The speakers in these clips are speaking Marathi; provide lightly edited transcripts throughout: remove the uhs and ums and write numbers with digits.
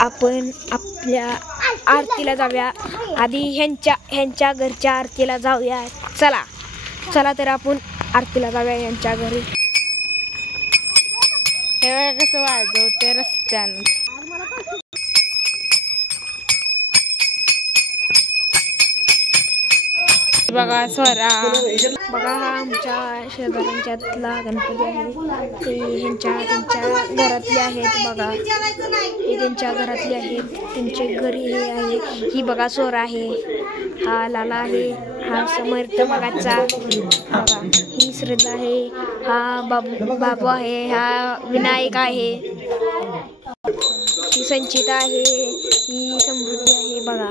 आपण आपल्या आरतीला जाऊया. आधी ह्यांच्या घरच्या आरतीला जाऊया. चला तर आपण आरतीला जाऊया यांच्या घरी. हे बघा कसं वाजवते रस्त्यानं. बघा स्वरा. बघा हा आमच्या शेजाऱ्यांच्यातला गणपती आहे. ते त्यांच्या घरातले आहेत. बघा हे त्यांच्या घरातले आहेत. त्यांचे घरी हे आहे. ही बघा स्वरा आहे. हा लाला आहे. हा समर्थ मगाचा. बघा ही श्रद्धा आहे. हा बाबू आहे. हा विनायक आहे. ही संचिता आहे. ही समृद्धी आहे. बघा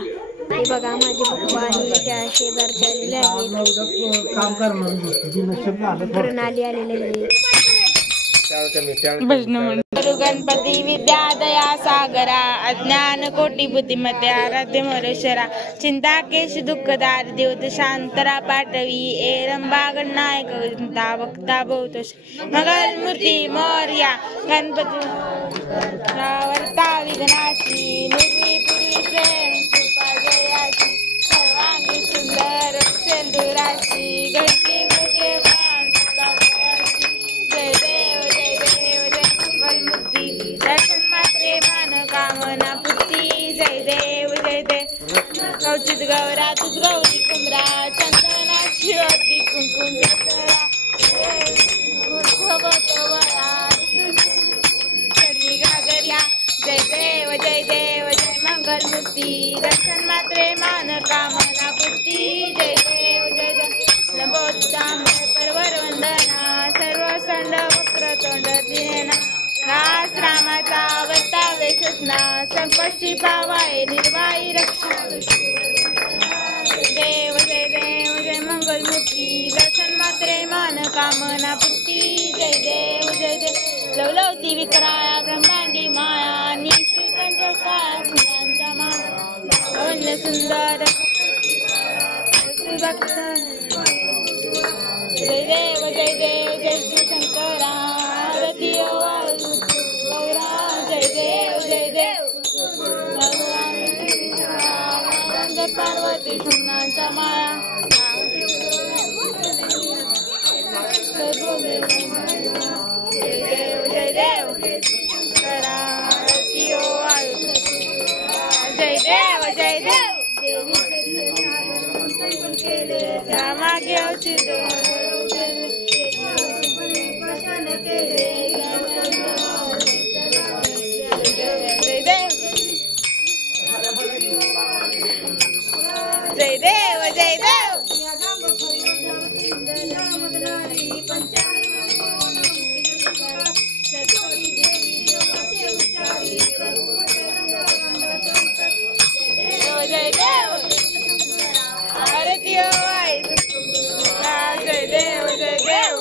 हे बघा माझे पप्पा आहे. त्या शेजारचे आलेले आहेत. प्रणाली आलेले आहेत. गुरु गणपती विद्या दया सागरा अज्ञान कोटी बुद्धिमत्या आराध्य मरेश्वरा चिंता केश दुःखदार देवत शांतरा पाठवी एरंबा गणनायक वक्ता बहुतोष मंगल मूर्ती मोर्या गणपती वर्ता विघ्नाची निर्वी पूर्वी प्रेम कृपा जयाची सर्वांगी सुंदर सेंदुराची गणपती जय देव जय देव जय मंगल मूर्ती दर्शन मात्रे मान कामना पूर्ती जय देव जय देव कौचित गौरा तुझ गौरी कुमरा चंदनाची अति कुंकुम घागर्या जय देव जय देव जय मंगल मूर्ती दर्शन मात्रे मान कामना पूर्ती जय देव जय देव लंबोत्तम परवर वंदना सर्व संड वक्र तोंड जिनेना रास रामाचा वर्तावे सूचना संकष्टी पावाय निर्वाई रक्षा देव जय देव जय मंगल मूर्ती दर्शन मात्रे मान कामना पूर्ती जय देव जय देव लवलवती विकराया ब्रह्मांडी माया निश्चित फुलांचा माया अन्य सुंदर जय देव जय देव जय श्री शंकरा रती गौरा जय देव जय देव पार्वती सुनांच्या माया जय देव शंकरा रती जय देव जय देव मागे जय देव जय देव जय देव आरती जय देव जय देव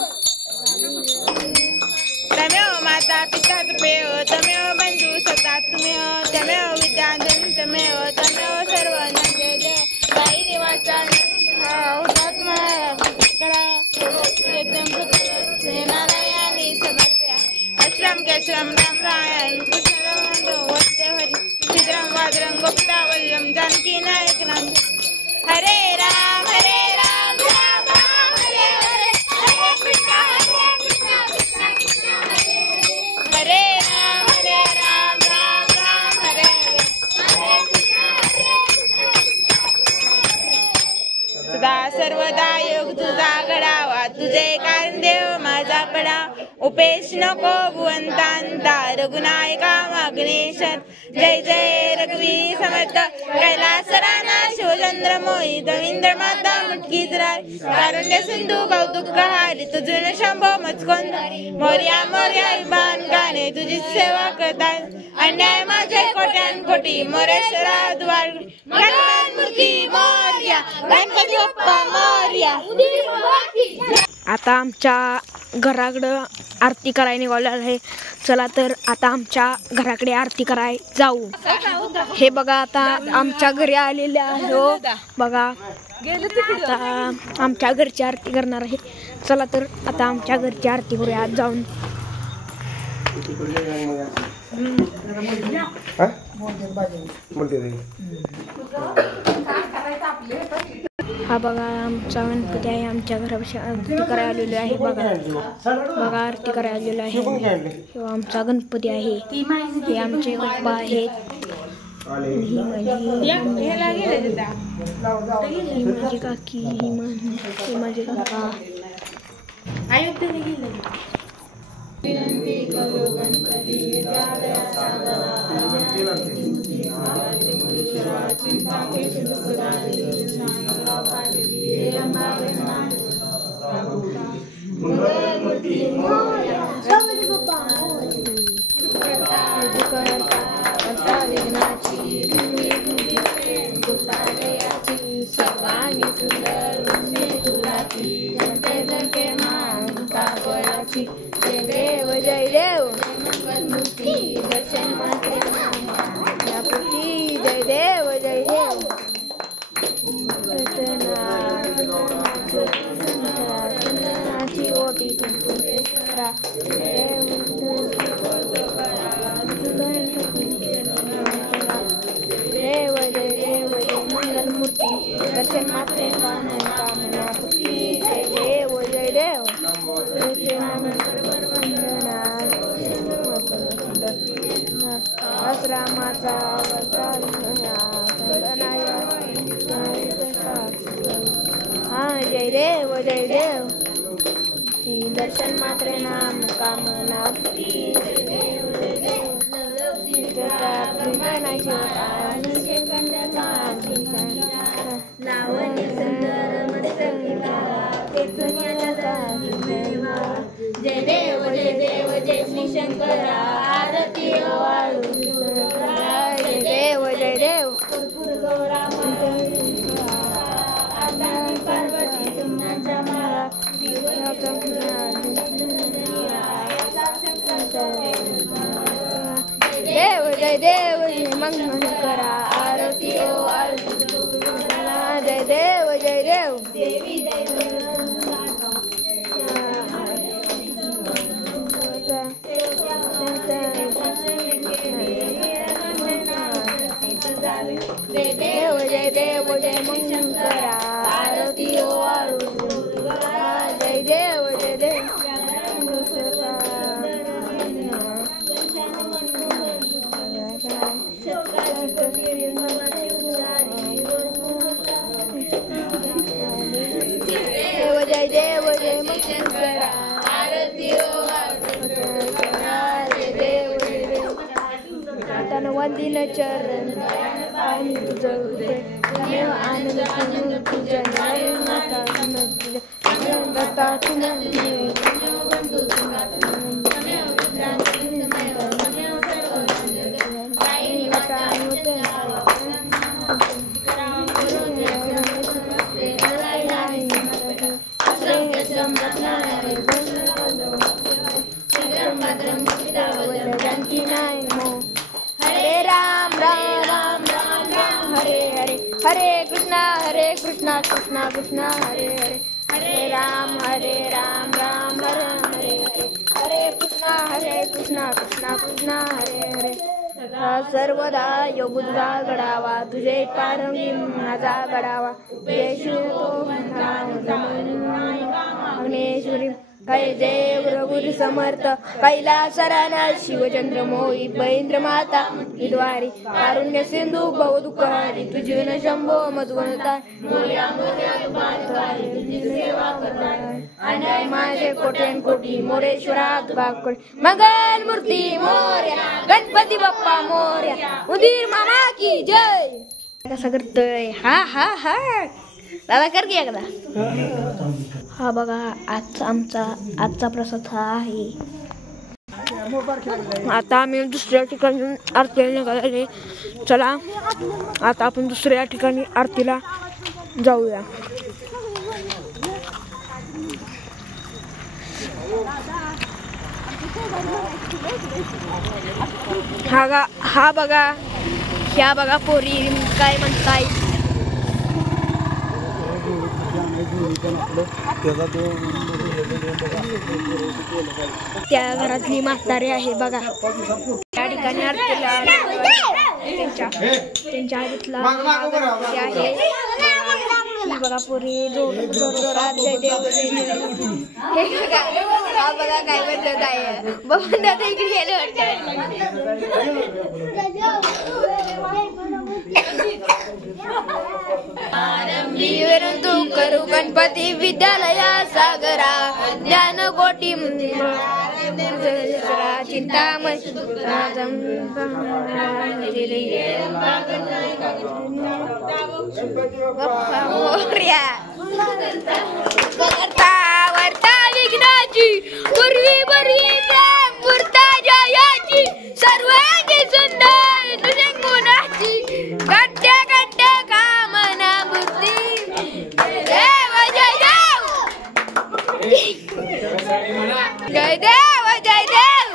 तमेव माता पिता तमेव तमेव बंधू सता तमेव तमेव विद्याधन तमेव तमेव सर्व जय देव काही देवाचा नारायणी समर्प्या अश्रम केश्रम राम रायण कृष्ण हरि चित्रम वाद्रम गुप्ता वल्लम जानकी नायक राम हरे राम राम राम हरे हरे हरे कृष्णा कृष्णा कृष्णा हरे राम राम हरे हरे हरे कृष्णा सदा सर्वदा योग तुझा घडावा तुझे कारण देव माझा पडा उपेश नको भुवंतांता रघुनायका गणेशत जय जय रघुवी समर्थ कैलासराना शिवचंद्र मोहित इंद्र माता मुटकी जराय कारुण्य सिंधू कौतुक हारी तुझे शंभो मचकोन मोर्या मोर्या विभान गाणे तुझी सेवा करतात अन्याय माझे कोट्यान कोटी मोरेश्वरा द्वार गणपती मूर्ती मोर्या गणपती बाप्पा मोर्या. आता आमच्या घराकडं आरती करायला निघालेलं आहे. चला तर आता आमच्या घराकडे आरती कराय जाऊ. हे बघा आता आमच्या घरी आलेले आहे. बघा आता आमच्या घरची आरती करणार आहे. चला तर आता आमच्या घरची आरती करूया आज जाऊन. हा बघा आमचा गणपती आहे. आमच्या घरापाशी आरती करायला आलेलो आहे. बघा बघा आरती करायला आलेलो आहे. किंवा आमचा गणपती आहे. हे आमचे बाप्पा आहेत. ही माझी काकी, ही माझे काका. विनंती करू गणपती सर्वांगी सुंदर जय देव जय देव मंगलमूर्ती दर्शन मात्र जय देव जय देव ओटी देव जय देव जय मंगलमूर्ती दर्शन मात्र कामनापूर्ती जय देव जय देव रामाचा हा जय देव जय देव दर्शन मात्र नाम कामना लावण्य सुंदर जय देव जय श्री शंकरा आरती वाळू जय देव जय देव पार्वती सुमनाच्या माळा देव जय देव मंगल करा आरती जय देव जय देव देवी देव जय देव जय मंगल करा आरती वाळू जय देव जय देव जय देव जय मंगल करा आरती जय देव जय देव तन वंदिन चरण पाणी तुझं तमेव आनंद पूजन माता दत्ता हरे राम राम राम राम राम हरे हरे हरे कृष्णा कृष्णा कृष्णा हरे हरे हरे राम राम राम हरे हरे हरे कृष्णा कृष्णा कृष्णा हरे हरे सर्वदा योग तुझा गडावा तुझे पारंगी माझा गडावा अग्नेश्वरी जय जय रघुरी समर्थ कैलासरान शिवचंद्र मोही बैंद्र माता द्वारी कारुण्य सिंधू भव दुःखहारी तुझे न शंभो मधुवनता माझे कोट्यान कोटी मोरेश्वरा बाकोट मंगल मूर्ती मोर्या गणपती बाप्पा मोर्या उदीर मामा की जय. कसं करतोय हा हा हा दादा कर की एकदा. हा बघा आजचा प्रसाद हा आहे. आता आम्ही दुसऱ्या ठिकाणी आरतीला निघालेले. चला आता आपण दुसऱ्या ठिकाणी आरतीला जाऊया. हा बघा ह्या बघा पोरी काय म्हणताय. त्या घरातली म्हातारी आहे बघा. त्या ठिकाणी आरतीला त्यांच्या आधीतला गणपती आहे ही बघा पुरी जोरात जय देव जय देव हे बघा काय म्हणत आहे बघून दादा इकडे गेले वाटतं तू करू गणपती विद्यालया सागरा ज्ञानकोटी चिंतामय वर्ता विघ्नाची पूर्वी बरी मूर्ता जयाची सर्वांगी सुंदर तुझे गुणाची गट्टे गट्टे कामना मूर्ती देव जय देव जय देव जय देव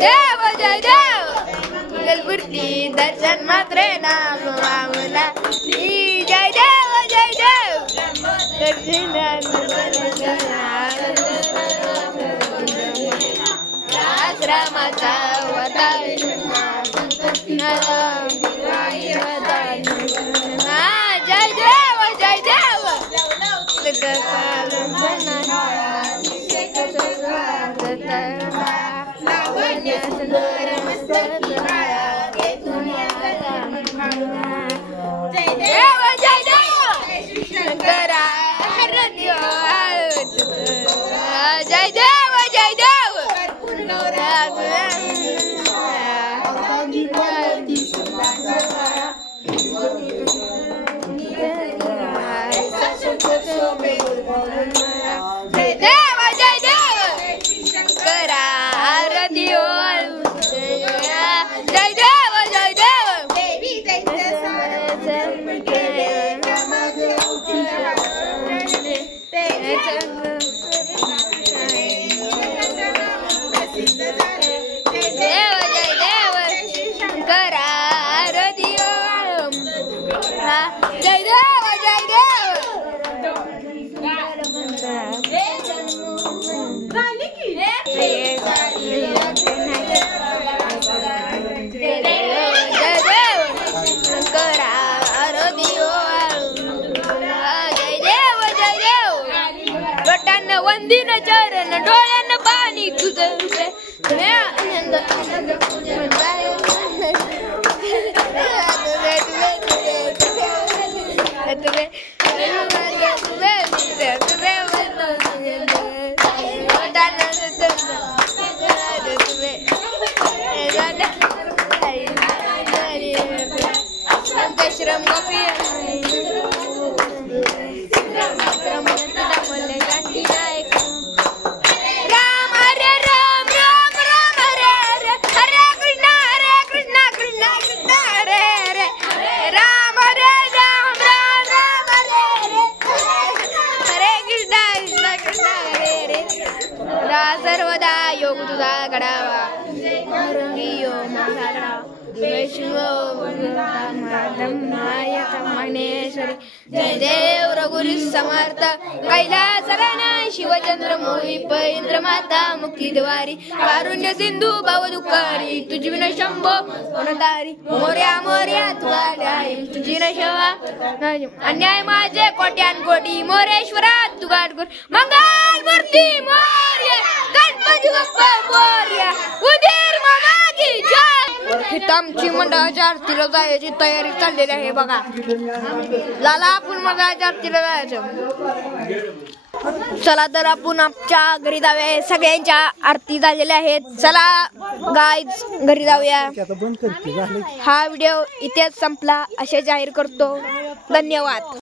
देव जय देव गलबुर्ती दर्शन मात्रे नाम रामला जय देव जय देव आश्रमाचा वतारी जय देव जय देव शंकरा जय देव जय देव देव जय देव शंकरा आरती जय देव जय देव वंदीन चरण डोळ्यानं पाणी तुझं श्रम सर्वदा योग तुझा गडावा यो महेश्वरी जय देव रघुरी समर्थ कैलासरण शिवचंद्र मोही पैंद्र माता मुक्तीद्वारी कारुण्य सिंधू भवदुःखारी तुझी विन शंभो गुणधारी मोर्या मोर्या तुझ्या तुझी न शवा अन्याय माझे कोट्यान कोटी मोरेश्वरा तू गाडगुर मंगल मूर्ती मोर्या गणपती बाप्पा मोर्या उदीर मामाची जय इथं आमची मंडळाच्या आरतीला जायची तयारी चाललेली आहे बघा लाला आपण मंडळाच्या आरतीला जायचं चला तर आपण आमच्या घरी जाऊया सगळ्यांच्या आरती झालेल्या आहेत चला गाईज घरी जाऊया हा व्हिडिओ इथेच संपला असे जाहीर करतो धन्यवाद।